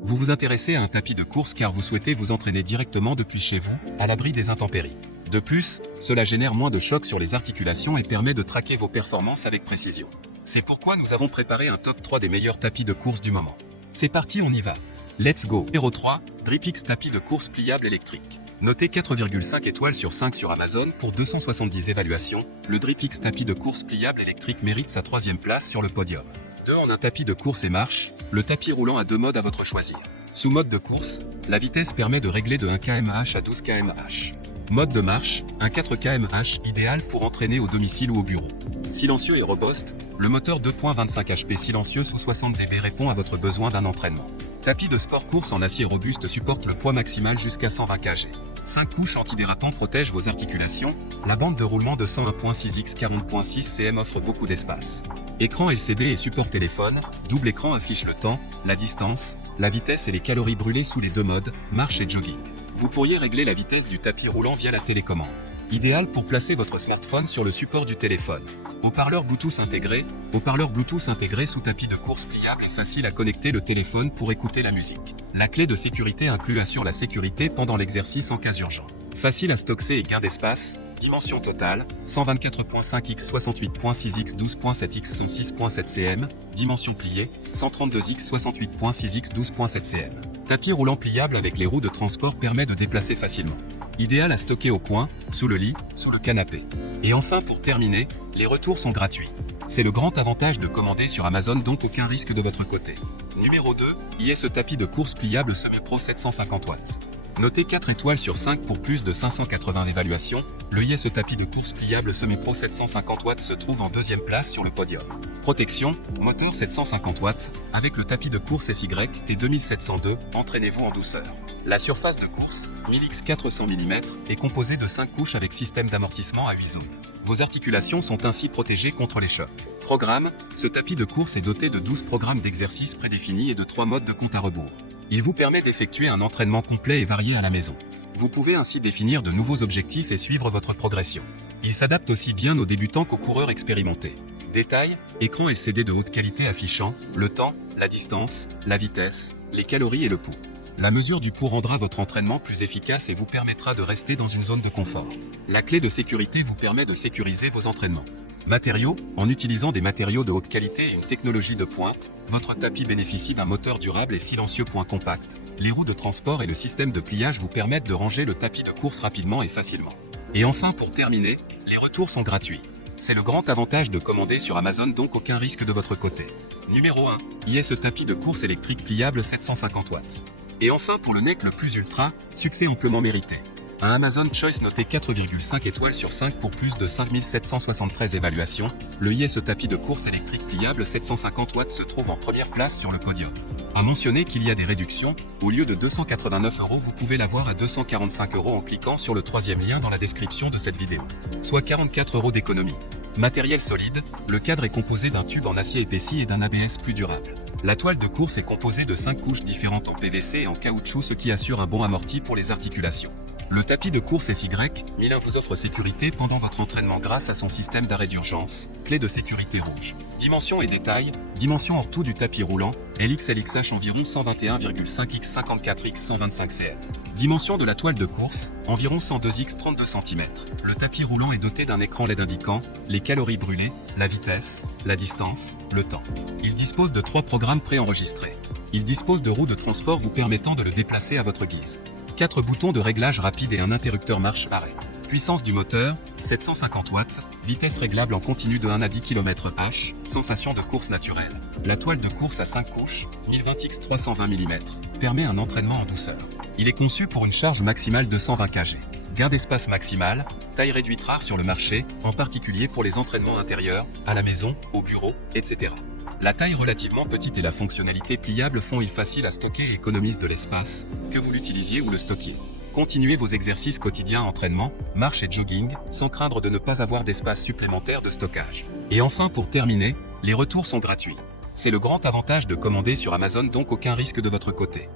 Vous vous intéressez à un tapis de course car vous souhaitez vous entraîner directement depuis chez vous, à l'abri des intempéries. De plus, cela génère moins de chocs sur les articulations et permet de traquer vos performances avec précision. C'est pourquoi nous avons préparé un top 3 des meilleurs tapis de course du moment. C'est parti, on y va. Let's go. Numéro 3, DripX tapis de course pliable électrique. Noté 4,5 étoiles sur 5 sur Amazon pour 270 évaluations, le DripX tapis de course pliable électrique mérite sa 3e place sur le podium. 2 en un tapis de course et marche, le tapis roulant a 2 modes à votre choisir. Sous mode de course, la vitesse permet de régler de 1 km/h à 12 km/h. Mode de marche, un 4 km/h idéal pour entraîner au domicile ou au bureau. Silencieux et robuste, le moteur 2.25 HP silencieux sous 60 dB répond à votre besoin d'un entraînement. Tapis de sport course en acier robuste supporte le poids maximal jusqu'à 120 kg. 5 couches antidérapantes protègent vos articulations, la bande de roulement de 101.6 x 40.6 cm offre beaucoup d'espace. Écran LCD et support téléphone, double écran affiche le temps, la distance, la vitesse et les calories brûlées sous les 2 modes, marche et jogging. Vous pourriez régler la vitesse du tapis roulant via la télécommande. Idéal pour placer votre smartphone sur le support du téléphone. Haut-parleur Bluetooth intégré sous tapis de course pliable et facile à connecter le téléphone pour écouter la musique. La clé de sécurité inclue assure la sécurité pendant l'exercice en cas urgent. Facile à stocker et gain d'espace. Dimension totale, 124.5 x 68.6 x 12.7 x 106.7 cm. Dimension pliée, 132 x 68.6 x 12.7 cm. Tapis roulant pliable avec les roues de transport permet de déplacer facilement. Idéal à stocker au coin, sous le lit, sous le canapé. Et enfin pour terminer, les retours sont gratuits. C'est le grand avantage de commander sur Amazon, donc aucun risque de votre côté. Numéro 2, IS tapis de course pliable Semi-Pro 750 watts. Noté 4 étoiles sur 5 pour plus de 580 évaluations, le IS tapis de course pliable Semi-Pro 750 watts se trouve en 2e place sur le podium. Protection, moteur 750 watts, avec le tapis de course SY T2702, entraînez-vous en douceur. La surface de course, 1000 x 400 mm, est composée de 5 couches avec système d'amortissement à 8 zones. Vos articulations sont ainsi protégées contre les chocs. Programme, ce tapis de course est doté de 12 programmes d'exercices prédéfinis et de 3 modes de compte à rebours. Il vous permet d'effectuer un entraînement complet et varié à la maison. Vous pouvez ainsi définir de nouveaux objectifs et suivre votre progression. Il s'adapte aussi bien aux débutants qu'aux coureurs expérimentés. Détail, écran LCD de haute qualité affichant le temps, la distance, la vitesse, les calories et le pouls. La mesure du pouls rendra votre entraînement plus efficace et vous permettra de rester dans une zone de confort. La clé de sécurité vous permet de sécuriser vos entraînements. Matériaux, en utilisant des matériaux de haute qualité et une technologie de pointe, votre tapis bénéficie d'un moteur durable et silencieux. Compact. Les roues de transport et le système de pliage vous permettent de ranger le tapis de course rapidement et facilement. Et enfin pour terminer, les retours sont gratuits. C'est le grand avantage de commander sur Amazon, donc aucun risque de votre côté. Numéro 1, IS tapis de course électrique pliable 750 watts. Et enfin pour le NEC le plus ultra, succès amplement mérité. Un Amazon Choice noté 4,5 étoiles sur 5 pour plus de 5773 évaluations, le IS tapis de course électrique pliable 750 watts se trouve en première place sur le podium. À mentionner qu'il y a des réductions, au lieu de 289 €, vous pouvez l'avoir à 245 € en cliquant sur le 3e lien dans la description de cette vidéo. Soit 44 € d'économie. Matériel solide, le cadre est composé d'un tube en acier épaissi et d'un ABS plus durable. La toile de course est composée de 5 couches différentes en PVC et en caoutchouc, ce qui assure un bon amorti pour les articulations. Le tapis de course SY 1001 vous offre sécurité pendant votre entraînement grâce à son système d'arrêt d'urgence, clé de sécurité rouge. Dimension et détail, dimension hors tout du tapis roulant, LXLXH environ 121,5 x 54 x 125 cm. Dimension de la toile de course, environ 102 x 32 cm. Le tapis roulant est doté d'un écran LED indiquant les calories brûlées, la vitesse, la distance, le temps. Il dispose de 3 programmes préenregistrés. Il dispose de roues de transport vous permettant de le déplacer à votre guise. 4 boutons de réglage rapide et un interrupteur marche-arrêt. Puissance du moteur, 750 watts, vitesse réglable en continu de 1 à 10 km/h, sensation de course naturelle. La toile de course à 5 couches, 1020 x 320 mm, permet un entraînement en douceur. Il est conçu pour une charge maximale de 120 kg. Gain d'espace maximal, taille réduite rare sur le marché, en particulier pour les entraînements intérieurs, à la maison, au bureau, etc. La taille relativement petite et la fonctionnalité pliable font il facile à stocker et économise de l'espace, que vous l'utilisiez ou le stockiez. Continuez vos exercices quotidiens entraînement, marche et jogging, sans craindre de ne pas avoir d'espace supplémentaire de stockage. Et enfin pour terminer, les retours sont gratuits. C'est le grand avantage de commander sur Amazon, donc aucun risque de votre côté.